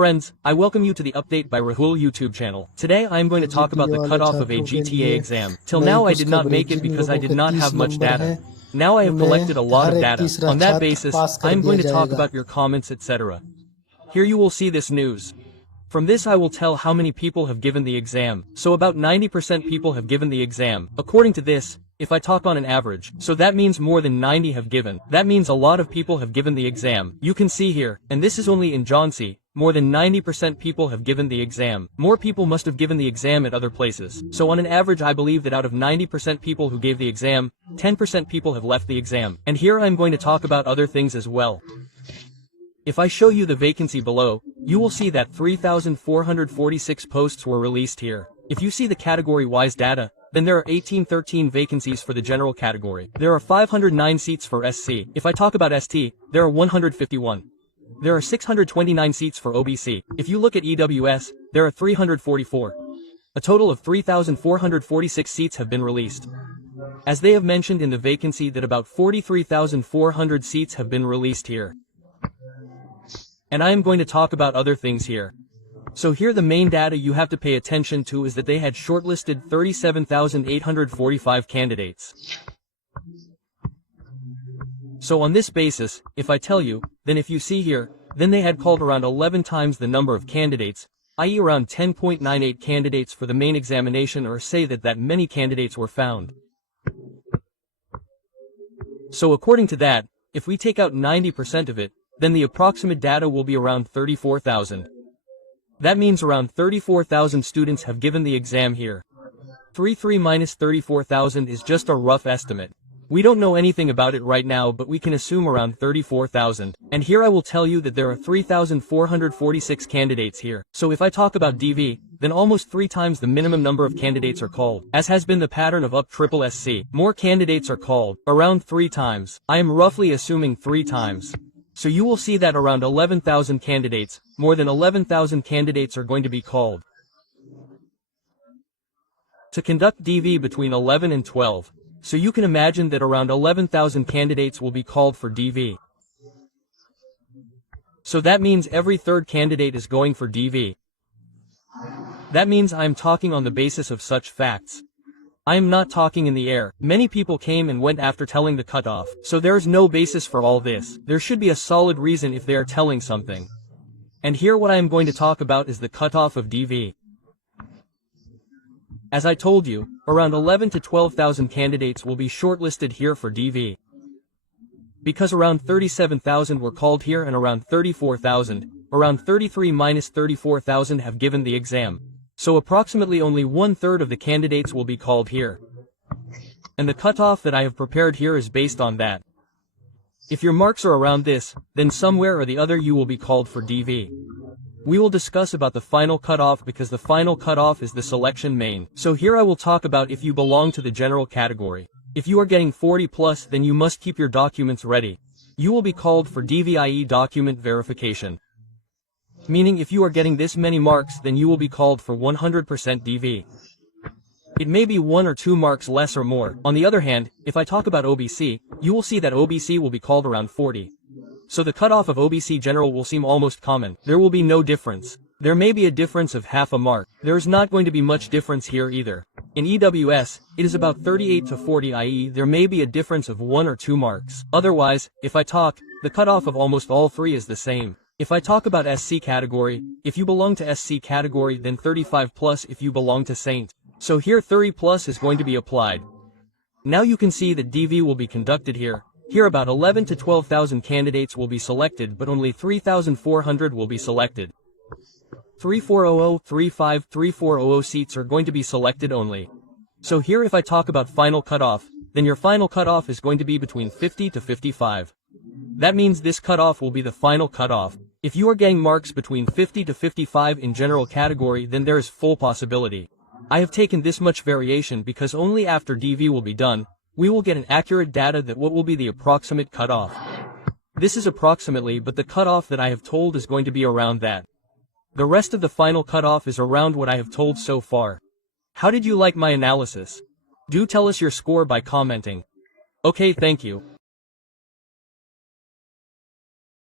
Friends, I welcome you to the Update by Rahul YouTube channel. Today I am going to talk about the cutoff of a GTA exam. Till now I did not make it because I did not have much data. Now I have collected a lot of data. On that basis, I am going to talk about your comments, etc. Here you will see this news. From this I will tell how many people have given the exam. So about 90% people have given the exam. According to this, if I talk on an average, so that means more than 90 have given. That means a lot of people have given the exam. You can see here, and this is only in Jhansi, more than 90% people have given the exam. More people must have given the exam at other places. So on an average I believe that out of 90% people who gave the exam, 10% people have left the exam. And here I am going to talk about other things as well. If I show you the vacancy below, you will see that 3,446 posts were released here. If you see the category-wise data, then there are 1813 vacancies for the general category. There are 509 seats for SC. If I talk about ST, there are 151. There are 629 seats for OBC. If you look at EWS, there are 344. A total of 3,446 seats have been released. As they have mentioned in the vacancy that about 43,400 seats have been released here. And I am going to talk about other things here. So here the main data you have to pay attention to is that they had shortlisted 37,845 candidates. So on this basis, if I tell you, then if you see here, then they had called around 11 times the number of candidates, i.e. around 10.98 candidates for the main examination, or say that many candidates were found. So according to that, if we take out 90% of it, then the approximate data will be around 34,000. That means around 34,000 students have given the exam here. 33 minus 34,000 is just a rough estimate. We don't know anything about it right now, but we can assume around 34,000. And here I will tell you that there are 3,446 candidates here. So if I talk about DV, then almost 3 times the minimum number of candidates are called. As has been the pattern of Upsssc, more candidates are called, around 3 times. I am roughly assuming 3 times. So you will see that around 11,000 candidates, more than 11,000 candidates are going to be called. To conduct DV between 11 and 12, so you can imagine that around 11,000 candidates will be called for DV. So that means every third candidate is going for DV. That means I am talking on the basis of such facts. I am not talking in the air. Many people came and went after telling the cutoff, so there is no basis for all this. There should be a solid reason if they are telling something. And here what I am going to talk about is the cutoff of DV. As I told you, around 11 to 12,000 candidates will be shortlisted here for DV. Because around 37,000 were called here and around 34,000, around 33 minus 34,000 have given the exam. So approximately only 1/3 of the candidates will be called here. And the cutoff that I have prepared here is based on that. If your marks are around this, then somewhere or the other you will be called for DV. We will discuss about the final cutoff because the final cutoff is the selection main. So here I will talk about if you belong to the general category. If you are getting 40 plus, then you must keep your documents ready. You will be called for DVIE document verification. Meaning if you are getting this many marks, then you will be called for 100% DV. It may be 1 or 2 marks less or more. On the other hand, if I talk about OBC, you will see that OBC will be called around 40. So the cutoff of OBC general will seem almost common. There will be no difference. There may be a difference of half a mark. There is not going to be much difference here either. In EWS, it is about 38 to 40, i.e. there may be a difference of 1 or 2 marks. Otherwise, if I talk, the cutoff of almost all 3 is the same. If I talk about SC category, if you belong to SC category, then 35 plus if you belong to Saint. So here 30 plus is going to be applied. Now you can see that DV will be conducted here. Here about 11 to 12,000 candidates will be selected, but only 3,400 will be selected. 3400, 35, 3400 seats are going to be selected only. So here if I talk about final cutoff, then your final cutoff is going to be between 50 to 55. That means this cutoff will be the final cutoff. If you are getting marks between 50 to 55 in general category, then there is full possibility. I have taken this much variation because only after DV will be done, we will get an accurate data that what will be the approximate cutoff. This is approximately, but the cutoff that I have told is going to be around that. The rest of the final cutoff is around what I have told so far. How did you like my analysis? Do tell us your score by commenting. Okay, thank you.